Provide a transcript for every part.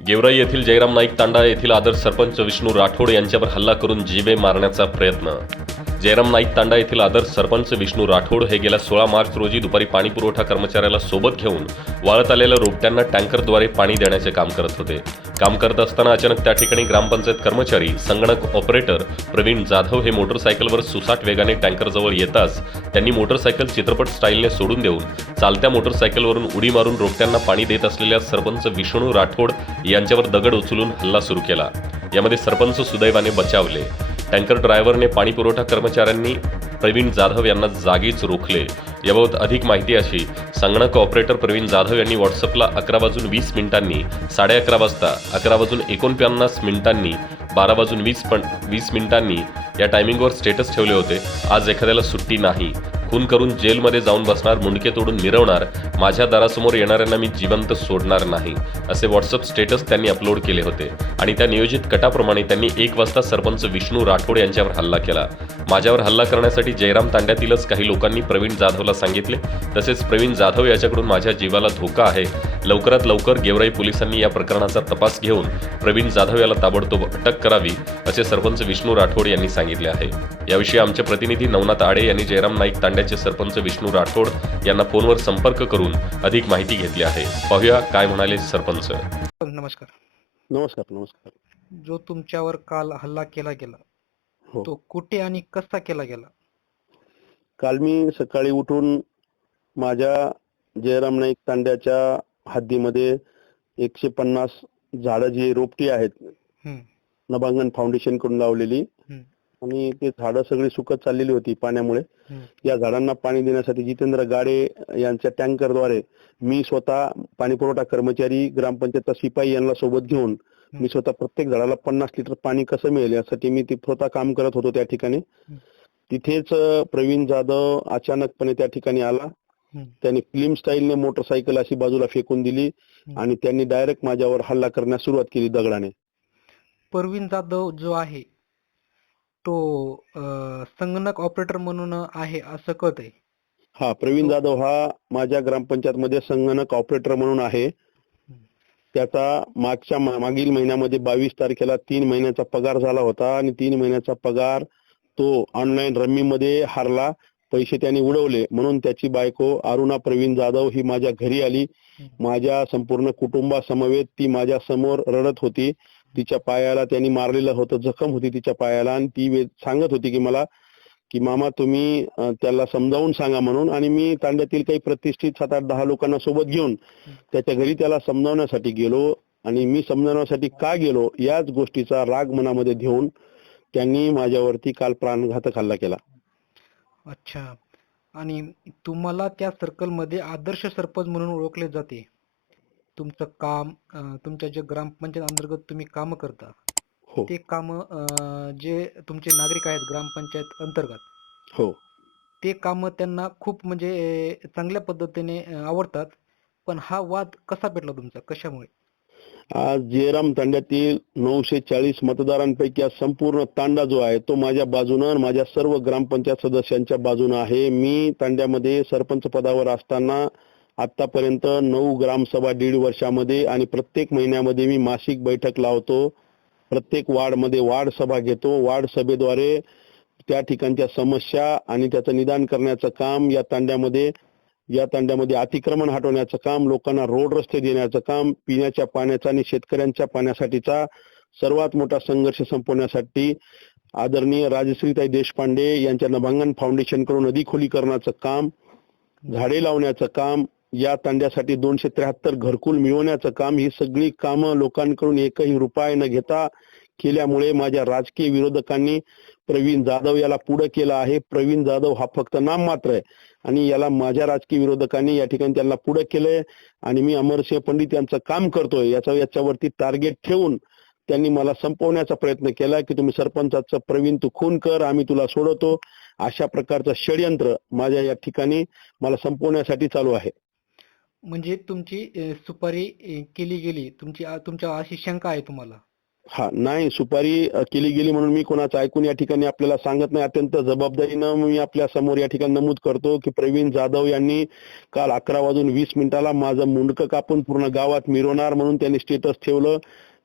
गेवराई येथील जयराम नाईक तांडा येथील आदर्श सरपंच विष्णू राठोड यांच्यावर हल्ला करून जीवे मारण्याचा प्रयत्न जयराम नाईक तांडा येथील आदर्श सरपंच विष्णू राठोड हे गेल्या सोळा मार्च रोजी दुपारी पाणी पुरवठा कर्मचाऱ्याला सोबत घेऊन वाळत आलेल्या रोपट्यांना टँकरद्वारे पाणी देण्याचे काम करत होते. काम करत असताना अचानक त्या ठिकाणी ग्रामपंचायत कर्मचारी संगणक ऑपरेटर प्रवीण जाधव हे मोटरसायकलवर सुसाट वेगाने टँकरजवळ येताच त्यांनी मोटरसायकल चित्रपट स्टाईलने सोडून देऊन चालत्या मोटरसायकलवरून उडी मारून रोपट्यांना पाणी देत असलेल्या सरपंच विष्णू राठोड यांच्यावर दगड उचलून हल्ला सुरू केला. यामध्ये सरपंच सुदैवाने बचावले. टँकर ड्रायव्हरने पाणी पुरवठा कर्मचाऱ्यांनी प्रवीण जाधव यांना जागीच रोखले. याबाबत अधिक माहिती अशी संगणक ऑपरेटर प्रवीण जाधव यांनी व्हॉट्सअपला अकरा वाजून वीस मिनिटांनी साडे अकरा वाजता अकरा वाजून एकोणपन्नास मिनिटांनी बारा वाजून वीस पण वीस मिनिटांनी या टायमिंगवर स्टेटस ठेवले होते. आज एखाद्याला सुट्टी नाही. खून करून जेलमध्ये जाऊन बसणार मुंडके तोडून मिरवणार माझ्या दारासमोर येणाऱ्यांना मी जिवंत सोडणार नाही असे व्हॉट्सअप स्टेटस त्यांनी अपलोड केले होते. आणि त्या नियोजित कटाप्रमाणे त्यांनी एक वाजता सरपंच विष्णू राठोड यांच्यावर हल्ला केला. माझ्यावर हल्ला करण्यासाठी जयराम तांड्यातीलच काही लोकांनी प्रवीण जाधवला सांगितले. तसेच प्रवीण जाधव याच्याकडून माझ्या जीवाला धोका आहे. लवकरात लवकर गेवराई पोलिसांनी या प्रकरणाचा तपास घेऊन प्रवीण जाधव याला ताबडतोब अटक करावी असे सरपंच विष्णू राठोड यांनी सांगितले आहे. याविषयी आमचे प्रतिनिधी नवनाथ आडे यांनी जयराम नाईक तांड्याचे सरपंच विष्णू राठोड यांना फोनवर संपर्क करून अधिक माहिती घेतली आहे. पाहूया काय म्हणाले सरपंच. नमस्कार. नमस्कार नमस्कार. जो तुमच्यावर काल हल्ला केला गेला हो. तो कुठे आणि कसा केला गेला? काल मी सकाळी उठून माझ्या जयराम नाईक तांड्याच्या हद्दीमध्ये एकशे पन्नास झाडं जी रोपटी आहेत हम्म, नभांगण फाउंडेशनकडून लावलेली. हम्म. आणि ते झाडं सगळी सुकत चाललेली होती पाण्यामुळे. या झाडांना पाणी देण्यासाठी जितेंद्र गाडे यांच्या टँकरद्वारे मी स्वतः पाणी पुरवठा कर्मचारी ग्रामपंचायतचा शिपाई यांना सोबत घेऊन मी स्वतः प्रत्येक झाडाला पन्नास लिटर पाणी कसं मिळेल यासाठी मी ते स्वतः काम करत होतो त्या ठिकाणी. तिथेच प्रवीण जाधव अचानकपणे त्या ठिकाणी आला. त्याने फिल्म स्टाईलने मोटरसायकल अशी बाजूला फेकून दिली. आणि त्यांनी डायरेक्ट माझ्यावर हल्ला करण्यास सुरुवात केली दगडाने. परवीन जाधव जो आहे तो संगणक ऑपरेटर म्हणून आहे असं कळत आहे हा प्रवीण जाधव हा माझ्या ग्रामपंचायत मध्ये संगणक ऑपरेटर म्हणून आहे. त्याचा मागच्या मागील महिन्यामध्ये बावीस तारखेला तीन महिन्याचा पगार झाला होता आणि तीन महिन्याचा पगार तो ऑनलाईन रम्मी मध्ये हारला. पैसे त्याने उडवले. म्हणून त्याची बायको अरुणा प्रवीण जाधव ही माझ्या घरी आली. माझ्या संपूर्ण कुटुंबासमवेत ती माझ्यासमोर रडत होती. तिच्या पायाला त्यांनी मारलेलं होतं जखम होती तिच्या पायाला. आणि ती सांगत होती की मला की मामा तुम्ही त्याला समजावून सांगा म्हणून. आणि मी तांड्यातील काही प्रतिष्ठित सात आठ दहा लोकांना सोबत घेऊन त्याच्या घरी त्याला समजावण्यासाठी गेलो. आणि मी समजावण्यासाठी का गेलो याच गोष्टीचा राग मनामध्ये घेऊन त्यांनी माझ्यावरती काल प्राणघातक हल्ला केला. अच्छा. आणि तुम्हाला त्या सर्कलमध्ये आदर्श सरपंच म्हणून ओळखले जाते. तुमचं काम तुमच्या जे ग्रामपंचायत अंतर्गत तुम्ही काम करता हो. ते काम जे तुमचे नागरिक आहेत ग्रामपंचायत अंतर्गत हो. ते काम त्यांना खूप म्हणजे चांगल्या पद्धतीने आवडतात. पण हा वाद कसा पेटला तुमचा? कशामुळे? आज जयराम तांड्यातील नऊशे चाळीस मतदारांपैकी आज संपूर्ण तांडा जो आहे तो माझ्या बाजूनं माझ्या सर्व ग्रामपंचायत सदस्यांच्या बाजूनं आहे. मी तांड्यामध्ये सरपंच पदावर असताना आतापर्यंत नऊ ग्रामसभा दीड वर्षामध्ये आणि प्रत्येक महिन्यामध्ये मी मासिक बैठक लावतो. प्रत्येक वार्डमध्ये वार्ड सभा घेतो. वार्ड सभेद्वारे त्या ठिकाणच्या समस्या आणि त्याचं निदान करण्याचं काम या तांड्यामध्ये या तांड्यामध्ये अतिक्रमण हटवण्याचं काम लोकांना रोड रस्ते देण्याचं काम पिण्याच्या पाण्याचा आणि शेतकऱ्यांच्या पाण्यासाठीचा सर्वात मोठा संघर्ष संपवण्यासाठी आदरणीय राजश्रीताई देशपांडे यांच्या नभांगण फाउंडेशनकडून नदी खोलीकरणाचं काम झाडे लावण्याचं काम या तांड्यासाठी दोनशे त्र्याहत्तर घरकुल मिळवण्याचं काम ही सगळी कामं लोकांकडून एकही रुपये न घेता केल्यामुळे माझ्या राजकीय विरोधकांनी प्रवीण जाधव याला पुढे केला आहे. प्रवीण जाधव हा फक्त नाम मात्र आहे आणि याला माझ्या राजकीय विरोधकांनी या ठिकाणी त्यांना पुढे केलंय आणि मी अमरसिंह पंडित यांचं काम करतोय. याचा याच्यावरती टार्गेट ठेवून त्यांनी मला संपवण्याचा प्रयत्न केला की तुम्ही सरपंचाचं प्रवीण तू खून कर आम्ही तुला सोडवतो. अशा प्रकारचं षडयंत्र माझ्या या ठिकाणी मला संपवण्यासाठी चालू आहे. म्हणजे तुमची सुपारी केली गेली. तुमची तुमच्या अशी शंका आहे तुम्हाला? हा नाही. सुपारी केली गेली म्हणून मी कोणाचं ऐकून या ठिकाणी आपल्याला सांगत नाही. अत्यंत जबाबदारीनं मी आपल्यासमोर या ठिकाणी नमूद करतो की प्रवीण जाधव यांनी काल अकरा वाजून वीस मिनिटाला माझं मुंडकं कापून पूर्ण गावात मिरवणार म्हणून त्यांनी स्टेटस ठेवलं.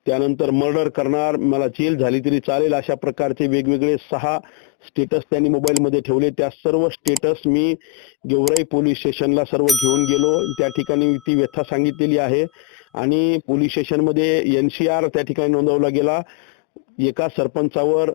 त्यानंतर मर्डर करणार मला जेल झाली तरी चालेल अशा प्रकारचे वेगवेगळे सहा स्टेटस त्यांनी मोबाईलमध्ये ठेवले. त्या सर्व स्टेटस मी गेवराई पोलीस स्टेशनला सर्व घेऊन गेलो. त्या ठिकाणी ती व्यथा सांगितलेली आहे. आणि पोलीस स्टेशनमध्ये एनसीआर त्या ठिकाणी नोंदवला गेला. एका सरपंचावर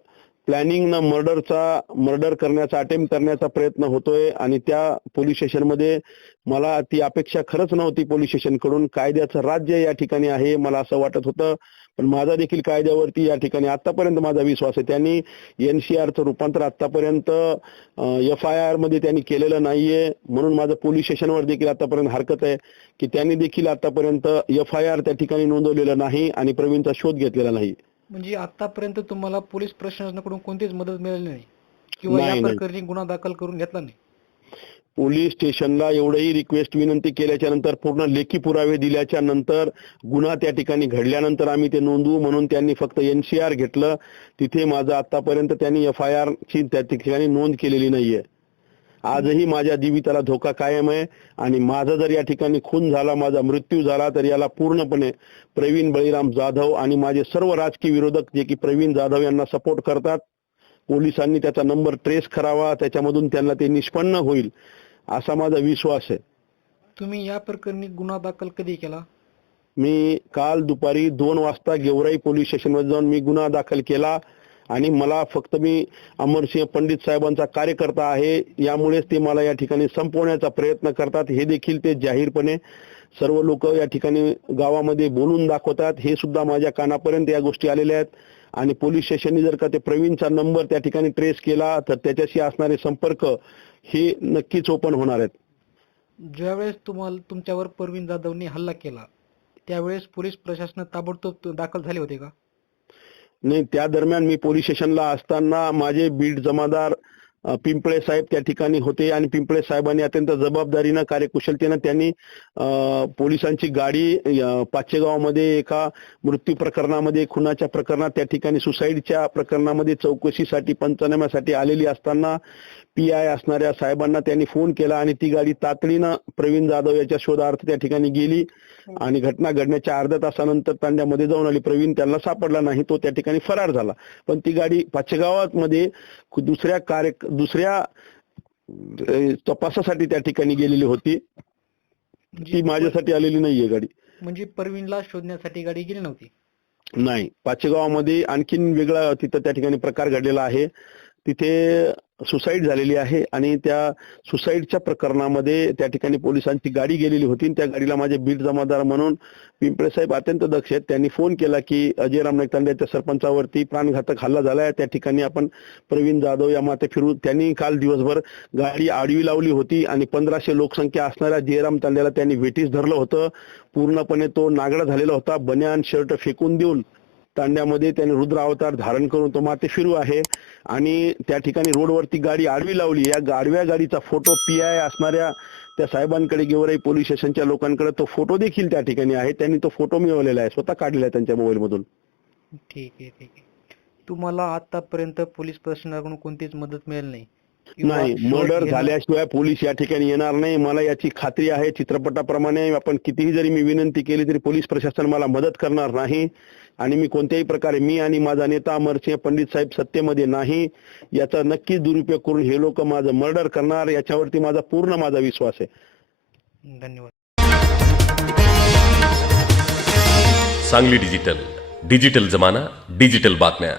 प्लॅनिंग न मर्डरचा मर्डर करण्याचा अटेम्प्ट करण्याचा प्रयत्न होतोय आणि त्या पोलीस स्टेशनमध्ये मला ती अपेक्षा खरंच नव्हती पोलीस स्टेशनकडून. कायद्याचं राज्य या ठिकाणी आहे मला असं वाटत होतं. पण माझा देखील कायद्यावरती या ठिकाणी आतापर्यंत माझा विश्वास आहे. त्यांनी एनसीआरचं रूपांतर आतापर्यंत एफ आय आरमध्ये त्यांनी केलेलं नाहीये. म्हणून माझं पोलीस स्टेशनवर देखील आतापर्यंत हरकत आहे की त्यांनी देखील आतापर्यंत एफ आय आर त्या ठिकाणी नोंदवलेलं नाही आणि प्रवीणचा शोध घेतलेला नाही. म्हणजे आतापर्यंत तुम्हाला पोलीस प्रशासनाकडून कोणतीच मदत मिळाली नाही. किंवा या नाही. प्रकरणी गुन्हा दाखल करून घेतला नाही. पोलीस स्टेशनला एवढंही रिक्वेस्ट विनंती केल्याच्यानंतर पूर्ण लेखी पुरावे दिल्याच्या नंतर गुन्हा त्या ठिकाणी घडल्यानंतर आम्ही ते नोंदवू म्हणून त्यांनी फक्त एनसीआर घेतलं. तिथे माझं आतापर्यंत त्यांनी एफ आय आर ची त्या ठिकाणी नोंद केलेली नाहीये. आजही माझ्या जीविताला धोका कायम आहे. आणि माझा जर या ठिकाणी खून झाला माझा मृत्यू झाला तर याला पूर्णपणे प्रवीण बळीराम जाधव आणि माझे सर्व राजकीय विरोधक जे की प्रवीण जाधव यांना सपोर्ट करतात. पोलिसांनी त्याचा नंबर ट्रेस करावा त्याच्यामधून त्यांना ते निष्पन्न होईल असा माझा विश्वास आहे. तुम्ही या प्रकरणी गुन्हा दाखल कधी केला? मी काल दुपारी दोन वाजता गेवराई पोलीस स्टेशनमध्ये जाऊन मी गुन्हा दाखल केला. आणि मला फक्त मी अमरसिंह पंडित साहेबांचा कार्यकर्ता आहे यामुळेच ते मला या ठिकाणी संपवण्याचा प्रयत्न करतात. हे देखील ते जाहीरपणे सर्व लोक या ठिकाणी गावामध्ये बोलून दाखवतात. हे सुद्धा माझ्या कानापर्यंत या गोष्टी आलेल्या आहेत. आणि पोलीस स्टेशननी जर का ते प्रवीणचा नंबर त्या ठिकाणी ट्रेस केला तर त्याच्याशी असणारे संपर्क हे नक्कीच ओपन होणार आहेत. ज्यावेळेस तुम्हाला तुमच्यावर परवीन जाधवनी हल्ला केला त्यावेळेस पोलीस प्रशासन ताबडतोब दाखल झाले होते का? नाही त्या दरम्यान मी पोलीस स्टेशनला असताना माझे बीड जमादार पिंपळे साहेब त्या ठिकाणी होते आणि पिंपळे साहेबांनी अत्यंत जबाबदारीनं कार्यकुशलतेनं त्यांनी पोलिसांची गाडी पाचशे पाचेगावमध्ये एका मृत्यू प्रकरणामध्ये खुनाच्या प्रकरणात त्या ठिकाणी सुसाईडच्या प्रकरणामध्ये चौकशीसाठी पंचनाम्यासाठी आलेली असताना पी आय असणाऱ्या साहेबांना त्यांनी फोन केला आणि ती गाडी तातडीनं प्रवीण जाधव याच्या शोधार्थ त्या ठिकाणी गेली. आणि घटना घडण्याच्या अर्ध्या तासानंतर तांड्यामध्ये जाऊन आली. प्रवीण त्यांना सापडला नाही तो त्या ठिकाणी फरार झाला. पण ती गाडी पाचेगावात मध्ये दुसऱ्या कार्य दुसऱ्या तपासासाठी त्या ठिकाणी गेलेली होती. ती म्हणजे माझ्यासाठी आलेली नाहीये गाडी. म्हणजे परवीनला शोधण्यासाठी गाडी गेली नव्हती? नाही. पाचेगावामध्ये आणखीन वेगळा तिथं त्या ठिकाणी प्रकार घडलेला आहे. तिथे सुसाईड झालेली आहे आणि त्या सुसाईडच्या प्रकरणामध्ये त्या ठिकाणी पोलिसांची गाडी गेलेली होती त्या गाडीला माझे बीट जमादार म्हणून पिंपळे साहेब अत्यंत दक्ष आहेत. त्यांनी फोन केला की अजय रामनाईक तांड्याच्या सरपंचावरती प्राणघातक हल्ला झालाय. त्या ठिकाणी आपण प्रवीण जाधव या माते फिरू. त्यांनी काल दिवसभर गाडी आडवी लावली होती आणि पंधराशे लोकसंख्या असणाऱ्या जयराम तांड्याला त्यांनी वेटीस धरलं होतं. पूर्णपणे तो नागडा झालेला होता. बन्यान शर्ट फेकून देऊन तांड्यामध्ये त्याने रुद्र अवतार धारण करून तो माते फिरू आहे. आणि त्या ठिकाणी रोडवरती गाडी आडवी लावली. या आडव्या गाडीचा फोटो पी आय असणाऱ्या त्या साहेबांकडे गेवराई पोलीस स्टेशनच्या लोकांकडे तो फोटो देखील त्या ठिकाणी आहे. त्यांनी तो फोटो मिळवलेला आहे. स्वतः काढलेला आहे त्यांच्या मोबाईल मधून ठीक आहे ठीक आहे. तुम्हाला आतापर्यंत पोलीस प्रशासनाकडून कोणतीच मदत मिळाली नाही? नाही मर्डर झाल्याशिवाय पोलीस या ठिकाणी येणार नाही. मला याची खात्री आहे. चित्रपटाप्रमाणे आपण कितीही जरी मी विनंती केली तरी पोलीस प्रशासन मला मदत करणार नाही. आणि मी कोणत्याही प्रकारे मी आणि माझा नेता अमरसिंह पंडित साहेब सत्तेमध्ये नाही याचा नक्कीच दुरुपयोग करून हे लोक माझं मर्डर करणार याच्यावरती माझा पूर्ण माझा विश्वास आहे. धन्यवाद. सांगली डिजिटल डिजिटल जमाना डिजिटल बातम्या.